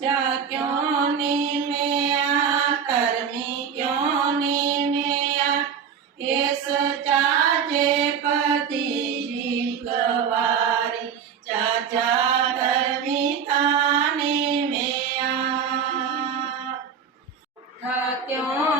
बच्चा क्यों नी में कर्मी क्यों नी में इस चाचे पति जी गवारी। चाचा कर्मी मैया। था क्यों